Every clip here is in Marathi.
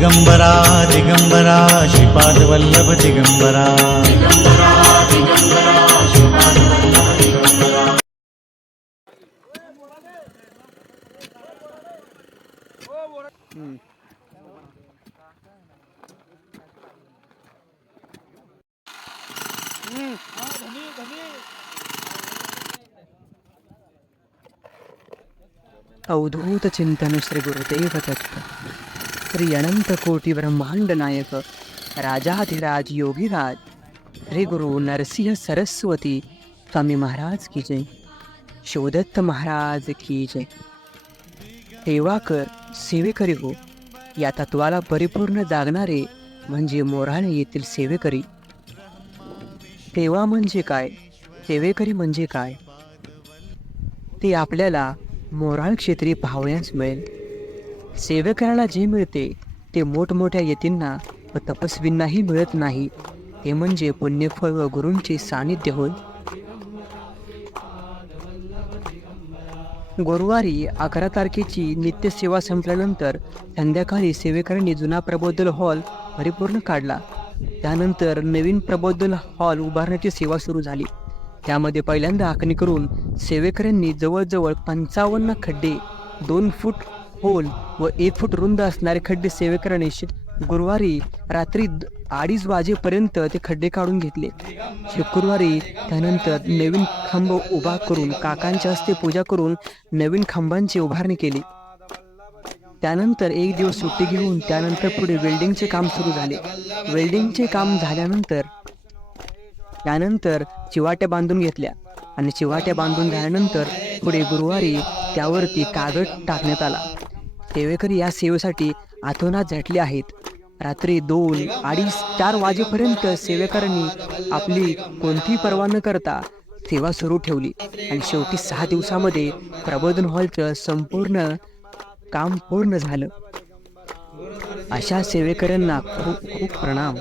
दिगंबरा दिगंबरा श्रीपाद वल्लभ दिगंबरा अवधूत चिंतन श्री गुरुदेव दत्त श्री अनंत कोटी ब्रह्मांड नायक राजाधिराज योगीराज श्री गुरु नरसिंह सरस्वती स्वामी महाराज की जय. शिवदत्त महाराज की जय. सेवा कर सेवेकरी हो या तत्वाला परिपूर्ण जागणारे म्हणजे मोराणे येथील सेवेकरी. सेवा म्हणजे काय? सेवेकरी म्हणजे काय? ते आपल्याला मोराळ क्षेत्री पाहण्यास मिळेल. सेवेकराला जे मिळते ते मोठमोठ्या यतींना व तपस्वींनाही मिळत नाही. ते म्हणजे पुण्यफळ व गुरूंचे सानिध्य होय. गुरुवारी अकरा तारखेची नित्यसेवा संपल्यानंतर संध्याकाळी सेवेकरांनी जुना प्रबोधन हॉल परिपूर्ण काढला. त्यानंतर नवीन प्रबोधन हॉल उभारण्याची सेवा सुरू झाली. त्यामध्ये पहिल्यांदा आखणी करून सेवेकऱ्यांनी जवळजवळ पंचावन्न खड्डे दोन फूट होल व एक फूट रुंद असणारे खड्डे सेवेकरांनी गुरुवारी रात्री द- अडीच वाजेपर्यंत ते खड्डे काढून घेतले. शुक्रवारी त्यानंतर नवीन खांब उभा करून काकांच्या हस्ते पूजा करून नवीन खांबांची उभारणी केली. त्यानंतर एक दिवस सुट्टी घेऊन त्यानंतर पुढे वेल्डिंगचे काम सुरू झाले. वेल्डिंगचे काम झाल्यानंतर त्यानंतर चिवाट्या बांधून घेतल्या आणि चिवाट्या बांधून झाल्यानंतर पुढे गुरुवारी त्यावरती कागद टाकण्यात आला. सेवेकरी या सेवेसाठी आतोनात झटले आहेत. रात्री दोन अडीच चार वाजेपर्यंत सेवेकरांनी आपली कोणतीही पर्वा न करता सेवा सुरू ठेवली आणि शेवटी सहा दिवसामध्ये प्रबोधन हॉलचं संपूर्ण काम पूर्ण झालं. अशा सेवेकरांना खूप खूप प्रणाम.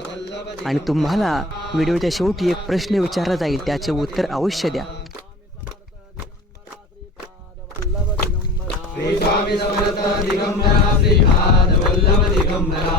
आणि तुम्हाला व्हिडिओच्या शेवटी एक प्रश्न विचारला जाईल त्याचे उत्तर अवश्य द्या. श्री स्वामी समर्थ दिगंबरा श्रीनाथ वल्लभ दिगंबरा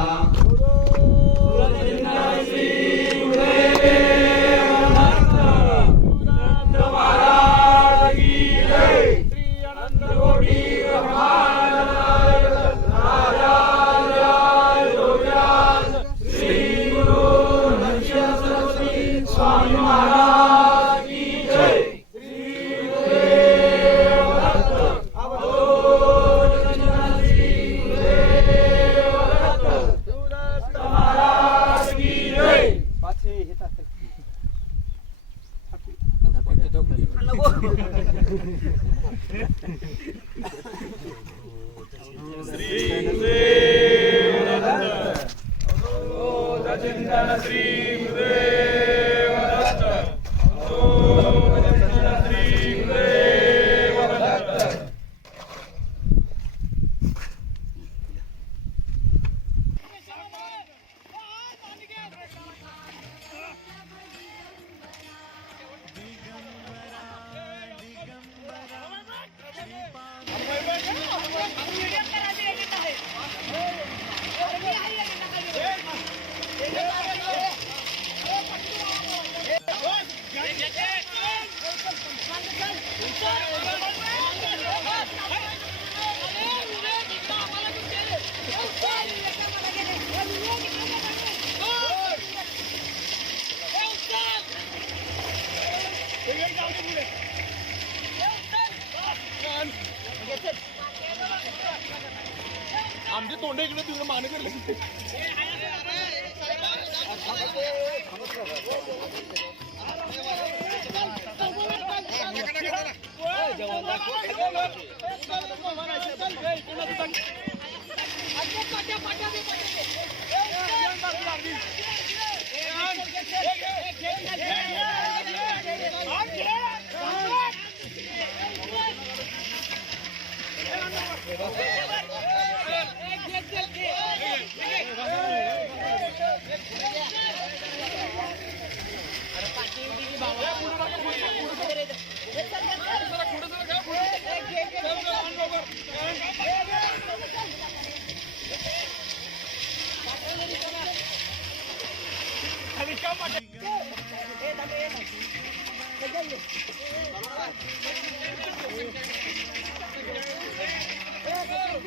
Yeah. आमचे तोंड इकडे तुझं मान करले जवान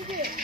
Yeah.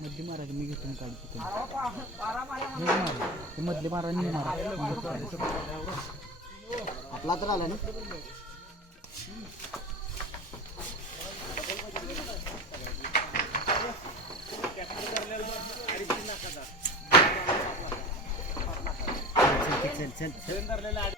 मधली मारा मी घेतो काढतो मधले मारा मी मारा. आपला तर आला ना. चल चल चल.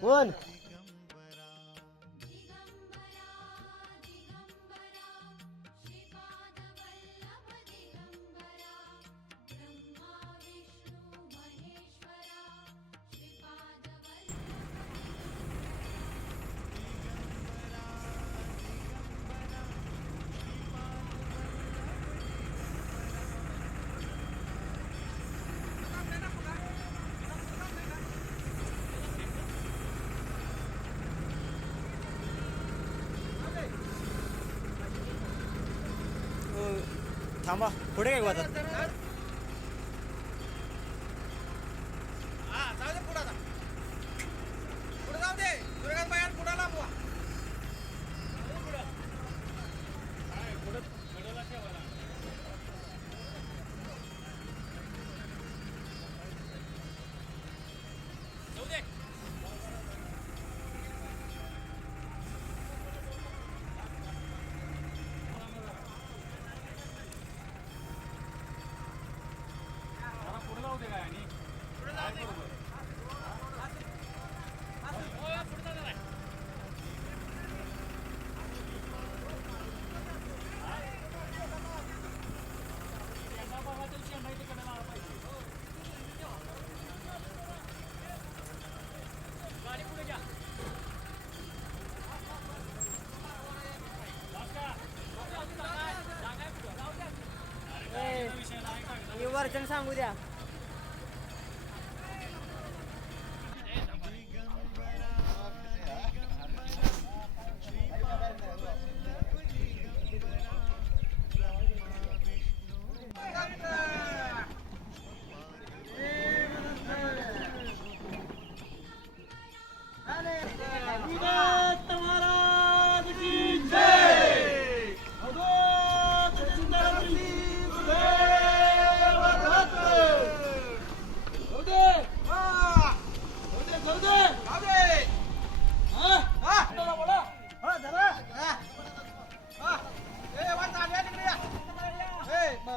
कोण? थांबा पुढे काय वाटत वर्जन सांगू द्या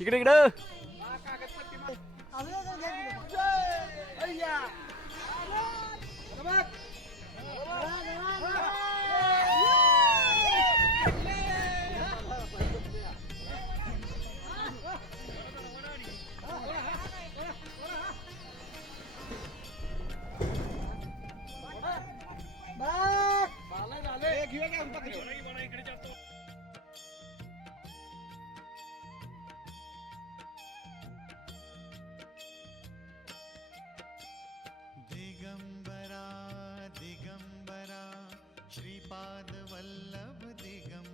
इकडे इकडे अय्या